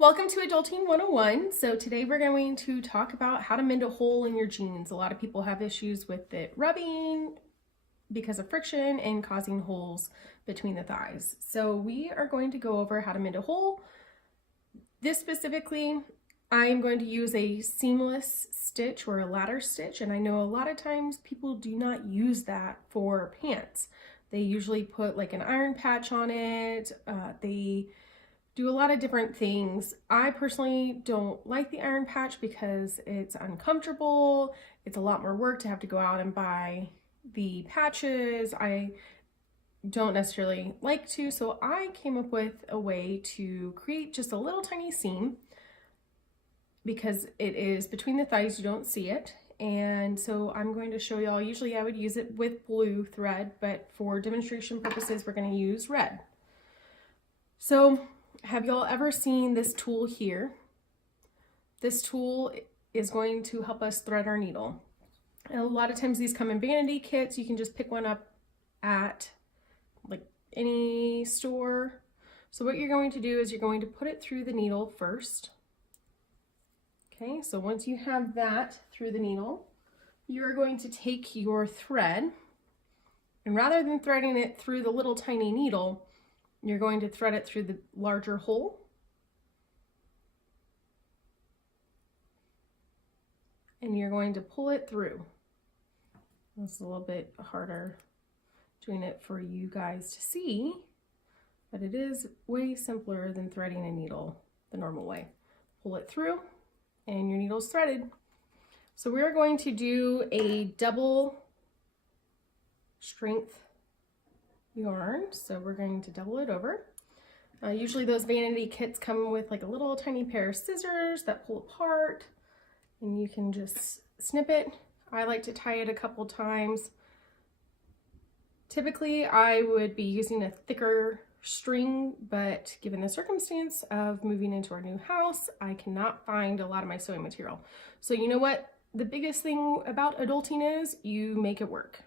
Welcome to Adulting 101. So today we're going to talk about how to mend a hole in your jeans. A lot of people have issues with it rubbing because of friction and causing holes between the thighs. So we are going to go over how to mend a hole. This specifically, I am going to use a seamless stitch or a ladder stitch, and I know a lot of times people do not use that for pants. They usually put like an iron patch on it. They do a lot of different things. I personally don't like the iron patch because it's uncomfortable. It's a lot more work to have to go out and buy the patches. I don't necessarily like to, so I came up with a way to create just a little tiny seam because it is between the thighs, you don't see it. And so I'm going to show y'all, usually I would use it with blue thread, but for demonstration purposes, we're going to use red. So have y'all ever seen this tool here? This tool is going to help us thread our needle. And a lot of times these come in vanity kits. You can just pick one up at like any store. So what you're going to do is you're going to put it through the needle first. Okay, so once you have that through the needle, you're going to take your thread, and rather than threading it through the little tiny needle, you're going to thread it through the larger hole. And you're going to pull it through. It's a little bit harder doing it for you guys to see, but it is way simpler than threading a needle the normal way. Pull it through and your needle's threaded. So we're going to do a double strength yarn, so we're going to double it over. Usually those vanity kits come with like a little tiny pair of scissors that pull apart, and you can just snip it. I like to tie it a couple times. Typically I would be using a thicker string, but given the circumstance of moving into our new house, I cannot find a lot of my sewing material. So you know what the biggest thing about adulting is? You make it work.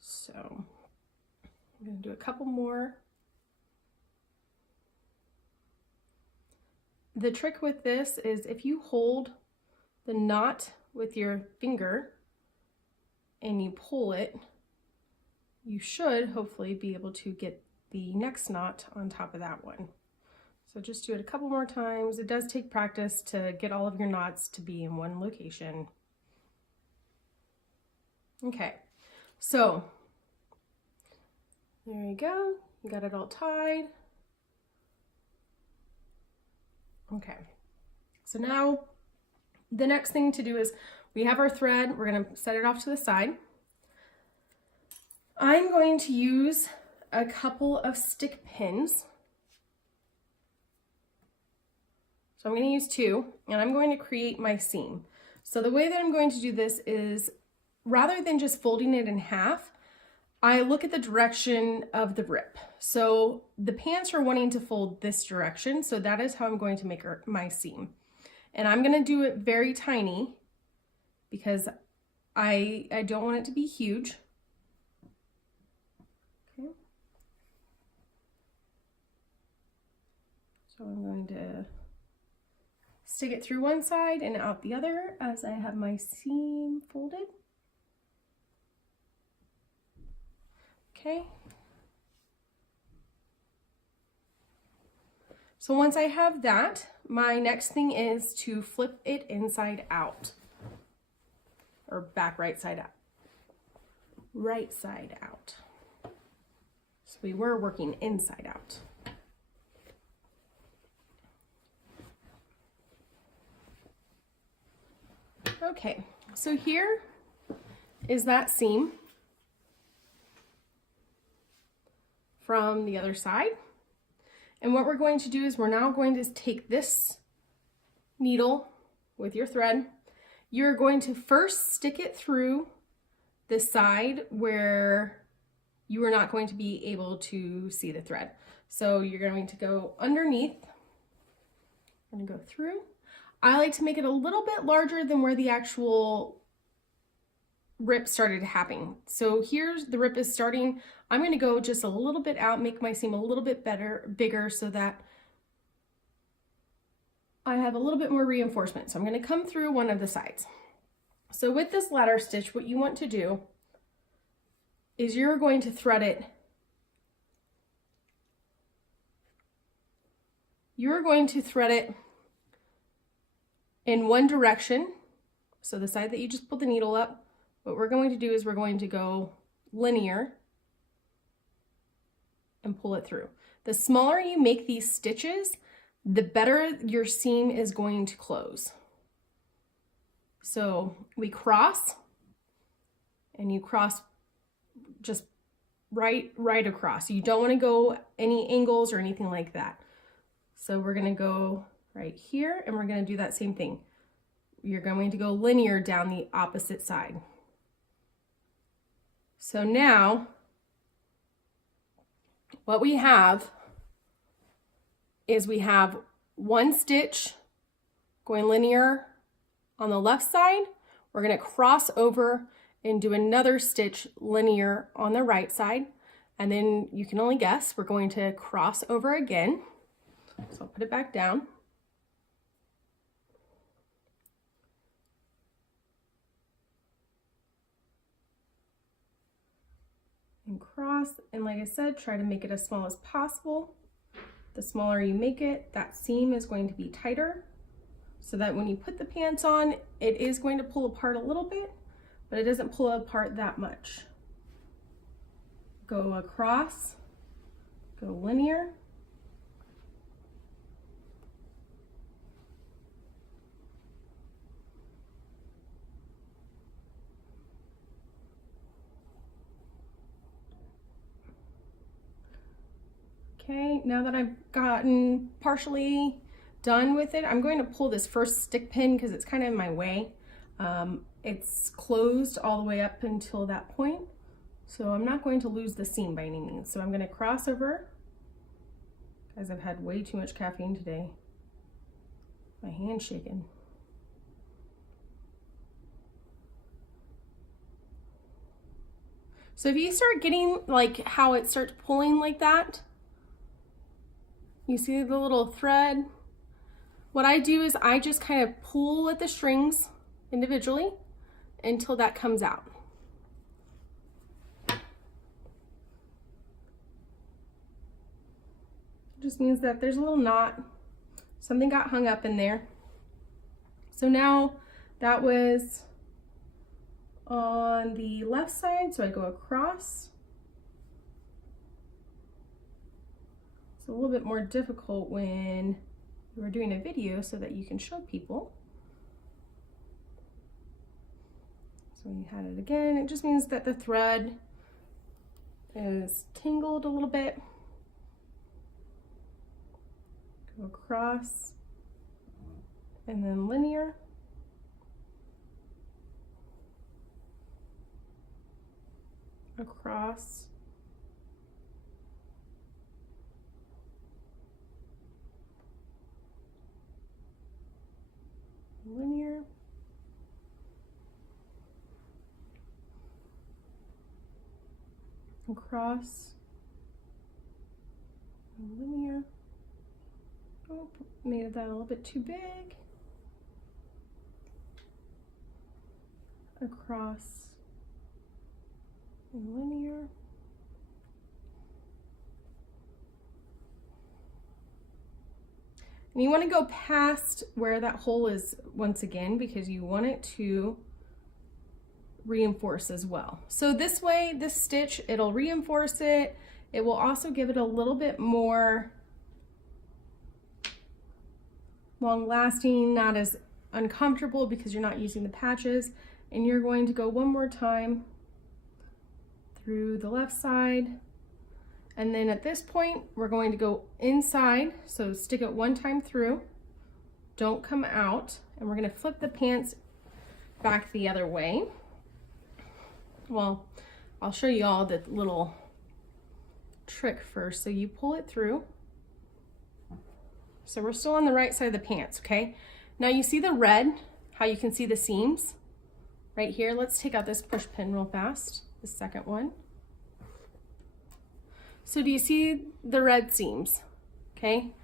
So I'm going to do a couple more. The trick with this is if you hold the knot with your finger and you pull it, you should hopefully be able to get the next knot on top of that one. So just do it a couple more times. It does take practice to get all of your knots to be in one location. Okay, so there you go. You got it all tied. Okay, so now the next thing to do is we have our thread. We're going to set it off to the side. I'm going to use a couple of stick pins. So I'm going to use two, and I'm going to create my seam. So the way that I'm going to do this is rather than just folding it in half, I look at the direction of the rip. So the pants are wanting to fold this direction, so that is how I'm going to make my seam. And I'm going to do it very tiny because I don't want it to be huge. Okay. So I'm going to stick it through one side and out the other as I have my seam folded. Okay. So once I have that, my next thing is to flip it inside out, or back right side out. Right side out. So we were working inside out. Okay, so here is that seam from the other side. And what we're going to do is we're now going to take this needle with your thread. You're going to first stick it through the side where you are not going to be able to see the thread. So you're going to go underneath. I'm going to go through. I like to make it a little bit larger than where the actual rip started happening. So here's the rip is starting. I'm going to go just a little bit out, make my seam a little bit bigger so that I have a little bit more reinforcement. So I'm going to come through one of the sides. So with this ladder stitch, what you want to do is you're going to thread it. You're going to thread it in one direction. So the side that you just pulled the needle up, what we're going to do is we're going to go linear and pull it through. The smaller you make these stitches, the better your seam is going to close. So we cross, and you cross just right across. You don't want to go any angles or anything like that. So we're going to go right here, and we're going to do that same thing. You're going to go linear down the opposite side. So now what we have is we have one stitch going linear on the left side. We're going to cross over and do another stitch linear on the right side. And then you can only guess, we're going to cross over again. So I'll put it back down. And cross, and like I said, try to make it as small as possible. The smaller you make it, that seam is going to be tighter, so that when you put the pants on, it is going to pull apart a little bit, but it doesn't pull apart that much. Go across, go linear. Okay, now that I've gotten partially done with it, I'm going to pull this first stick pin because it's kind of in my way. It's closed all the way up until that point, so I'm not going to lose the seam by any means. So I'm going to cross over. Guys, I've had way too much caffeine today. My hand's shaking. So if you start getting like how it starts pulling like that, you see the little thread? What I do is I just kind of pull at the strings individually until that comes out. It just means that there's a little knot. Something got hung up in there. So now that was on the left side, so I go across. It's a little bit more difficult when we're doing a video so that you can show people. So you had it again. It just means that the thread is tangled a little bit. Go across and then linear. Across. Linear. Across. Linear. Oh, made that a little bit too big. Across. And linear. And you want to go past where that hole is once again because you want it to reinforce as well. So this way, this stitch, it'll reinforce it. It will also give it a little bit more long lasting, not as uncomfortable because you're not using the patches. And you're going to go one more time through the left side. And then at this point, we're going to go inside. So stick it one time through, don't come out. And we're gonna flip the pants back the other way. Well, I'll show you all the little trick first. So you pull it through. So we're still on the right side of the pants, okay? Now you see the red, how you can see the seams right here. Let's take out this push pin real fast, the second one. So do you see the red seams? Okay,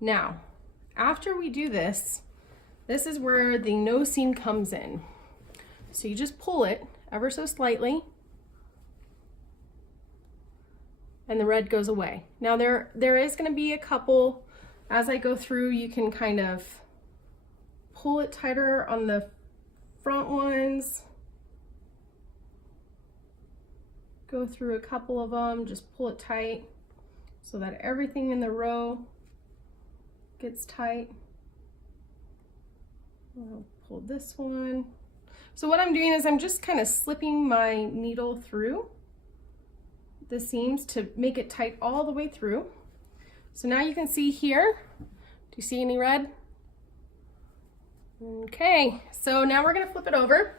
now after we do this, this is where the no seam comes in. So you just pull it ever so slightly and the red goes away. Now there is going to be a couple, as I go through, you can kind of pull it tighter on the front ones. Go through a couple of them, just pull it tight so that everything in the row gets tight. I'll pull this one. So what I'm doing is I'm just kind of slipping my needle through the seams to make it tight all the way through. So now you can see here, do you see any red? Okay, so now we're gonna flip it over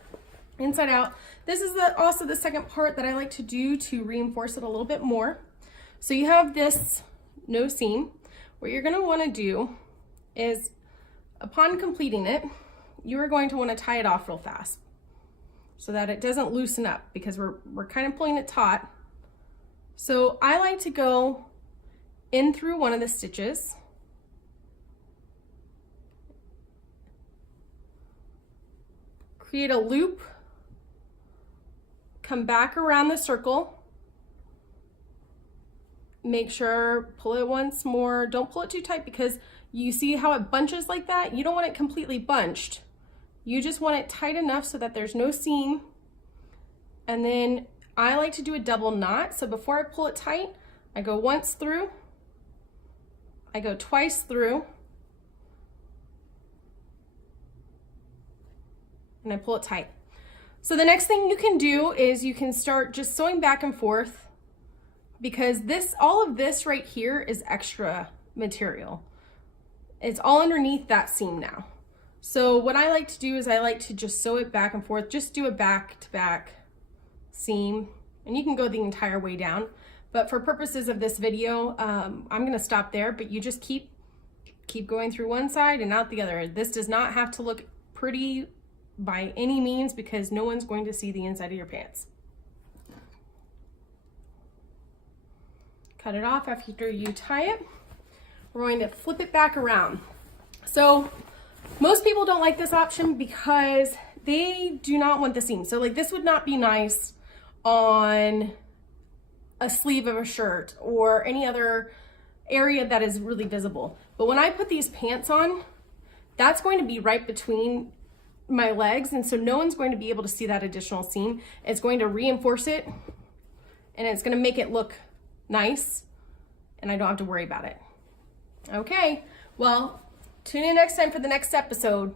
inside out. This is also the second part that I like to do to reinforce it a little bit more. So you have this no seam. What you're gonna wanna do is, upon completing it, you are going to wanna tie it off real fast so that it doesn't loosen up, because we're kind of pulling it taut. So I like to go in through one of the stitches, create a loop, come back around the circle, make sure, pull it once more. Don't pull it too tight, because you see how it bunches like that? You don't want it completely bunched. You just want it tight enough so that there's no seam. And then I like to do a double knot. So before I pull it tight, I go once through, I go twice through, and I pull it tight. So the next thing you can do is you can start just sewing back and forth, because all of this right here is extra material. It's all underneath that seam now. So what I like to do is I like to just sew it back and forth, just do a back to back seam, and you can go the entire way down. But for purposes of this video, I'm gonna stop there, but you just keep going through one side and out the other. This does not have to look pretty by any means, because no one's going to see the inside of your pants. Cut it off after you tie it. We're going to flip it back around. So most people don't like this option because they do not want the seam. So like this would not be nice on a sleeve of a shirt or any other area that is really visible. But when I put these pants on, that's going to be right between my legs, and so no one's going to be able to see that additional seam. It's going to reinforce it, and it's going to make it look nice, and I don't have to worry about it. Okay, well, tune in next time for the next episode.